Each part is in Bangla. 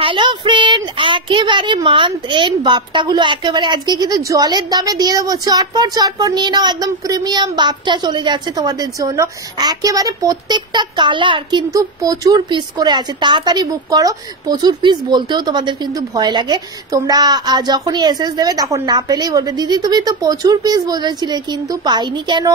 হ্যালো ফ্রেন্ড, একেবারে মান্থ এন্ড বাপটাগুলো একেবারে আজকে কিন্তু জলের দামে দিয়ে দেবো। চটপট চটপট নিয়ে নাও, একদম প্রিমিয়াম বাপটা চলে যাচ্ছে তোমাদের জন্য। একেবারে প্রত্যেকটা কালার কিন্তু প্রচুর পিস করে আছে, তাড়াতাড়ি বুক করো। প্রচুর পিস বলতেও তোমাদের কিন্তু ভয় লাগে, তোমরা যখনই এসএস দেবে তখন না পেলেই বলবে দিদি তুমি তো প্রচুর পিস বলেছিলে কিন্তু পাইনি কেন।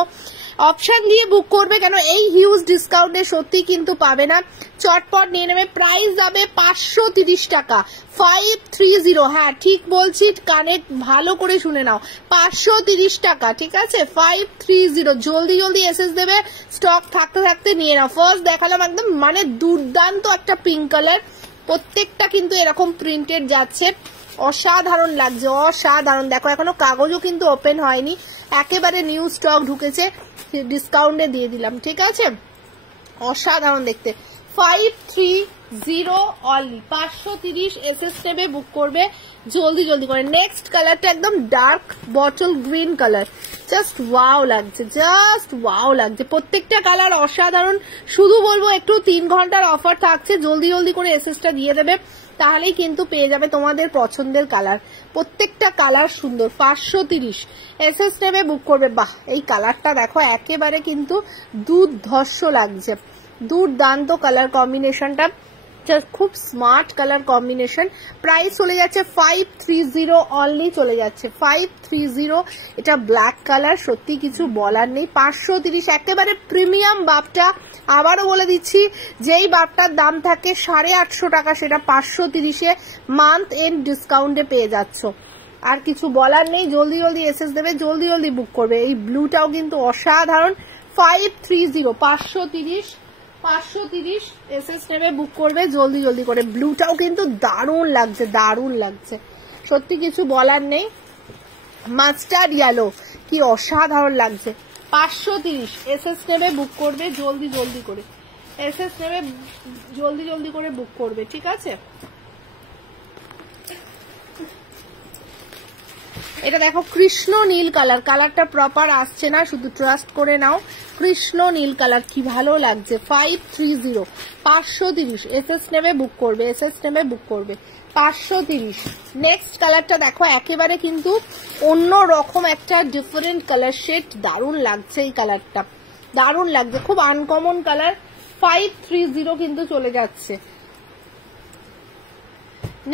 অপশন দিয়ে বুক করবে, কেন এই হিউজ ডিসকাউন্টে সত্যি কিন্তু পাবে না। চটপট নিয়ে নেবে। প্রাইস যাবে 530 টাকা, 530। হ্যাঁ ঠিক বলছি, কানে ভালো করে শুনে নাও, 530 টাকা, ঠিক আছে 530। জলদি জলদি এসএস দেবে, স্টক থাকতে থাকতে নিয়ে নাও। ফার্স্ট দেখালাম একদম মানে দুর্দান্ত একটা পিঙ্ক কালার, প্রত্যেকটা কিন্তু এরকম প্রিন্টেড যাচ্ছে, অসাধারণ লাগছে, অসাধারণ। দেখো এখনো কাগজও কিন্তু ওপেন হয়নি, একেবারে নিউ স্টক ঢুকেছে, ডিসকাউন্টে দিয়ে দিলাম, ঠিক আছে, অসাধারণ দেখতে। 530 অনলি, 530 এসএস নেবে, বুক করবে জলদি জলদি করে। নেক্সট কালারটা একদম dark bottle green colour, just wow লাগছে, জাস্ট ওয়াও লাগছে, প্রত্যেকটা কালার অসাধারণ। শুধু বলবো একটু 3 ঘন্টার অফার থাকছে, জলদি জলদি করে এসএসটা দিয়ে দেবে, তাহলেই কিন্তু পেয়ে যাবে তোমাদের পছন্দের কালার। প্রত্যেকটা কালার সুন্দর। 530 এসএস নেবে, বুক করবে। বাহ, এই কালারটা দেখো একেবারে কিন্তু দুর্ধর্ষ লাগছে, দুর্দান্ত কালার কম্বিনেশনটা, খুব স্মার্ট কালার কম্বিনেশন। প্রাইস চলে যাচ্ছে 530 অনলি, চলে যাচ্ছে 530। এটা ব্ল্যাক কালার, সত্যি কিছু বলার নেই। 530 একেবারে প্রিমিয়াম বাপটা। আবারও বলে দিচ্ছি, যেই বাপটার দাম থাকে 850 টাকা, সেটা 530-এ মান্থ এন্ড ডিসকাউন্টে পেয়ে যাচ্ছ। আর কিছু বলার নেই, জলদি জলদি এসএস দেবে, জলদি জলদি বুক করবে। এই ব্লুটাও কিন্তু অসাধারণ। 530 530 এসএস নেবে, বুক করবে জলদি জলদি করে। ব্লুটাও কিন্তু দারুণ লাগছে, দারুণ লাগছে, সত্যি কিছু বলার নেই। মাস্টার্ড ইয়েলো কি অসাধারণ লাগছে। 530 এসএস নেবে, বুক করবে জলদি জলদি করে। এসএস নেবে, জলদি জলদি করে বুক করবে, ঠিক আছে। এটা দেখো কৃষ্ণ নীল কালার, কালারটা প্রপার আসছে না, শুধু ট্রাস্ট করে নাও। কৃষ্ণ নীল কালার কি ভালো লাগছে। 530 530 এসএস নেবে, বুক করবে, এসএস নেবে, বুক করবে। 530। নেক্সট কালারটা দেখো একেবারে কিন্তু অন্য রকম একটা ডিফারেন্ট কালার শেড, দারুণ লাগছে এই কালারটা, দারুণ লাগছে, খুব আনকমন কালার। 530 কিন্তু চলে যাচ্ছে।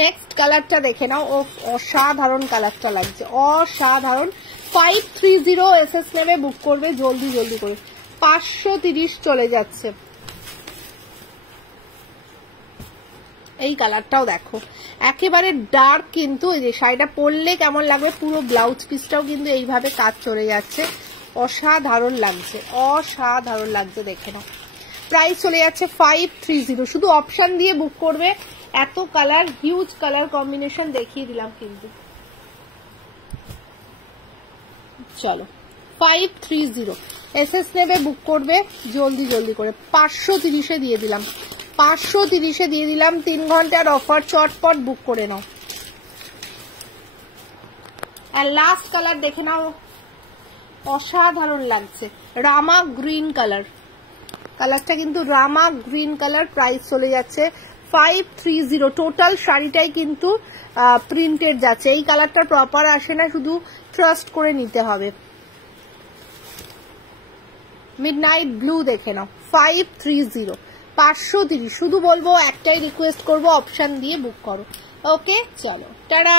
নেক্সট কালারটা দেখে নাও, ও অসাধারণ কালারটা লাগছে, অসাধারণ। 530 এসএস নেবে, বুক করবে জলদি জলদি করে। 530 চলে যাচ্ছে। এই কালারটাও দেখো একেবারে ডার্ক, কিন্তু এই যে শাড়িটা পরলে কেমন লাগবে, পুরো ব্লাউজ পিসটাও কিন্তু এইভাবে কাজ চলে যাচ্ছে, অসাধারণ লাগছে, অসাধারণ লাগছে, দেখে নাও। প্রাইস চলে যাচ্ছে 530, শুধু অপশন দিয়ে বুক করবে। এত কালার, হিউজ কালার কম্বিনেশন দেখিয়ে দিলাম কিন্তু। চলো 530 এসএস নেবে, বুক করবে জলদি জলদি করে। 530-এ দিয়ে দিলাম, 530-এ দিয়ে দিলাম। 3 ঘন্টার অফার, চটপট বুক করে নাও। আর লাস্ট কালার দেখে নাও, অসাধারণ লাগছে, রামা গ্রিন কালার, কালারটা কিন্তু রামা গ্রিন কালার। প্রাইস চলে যাচ্ছে 530। টোটাল শাড়িটাই কিন্তু প্রিন্টেড যাচ্ছে, এই কালারটা প্রপার আসে না, শুধু ট্রাস্ট করে নিতে হবে। মিডনাইট ব্লু দেখে নাও। 530 530। শুধু বলবো একটাই রিকোয়েস্ট করবো, অপশন দিয়ে বুক করো। ওকে চলো, টাটা।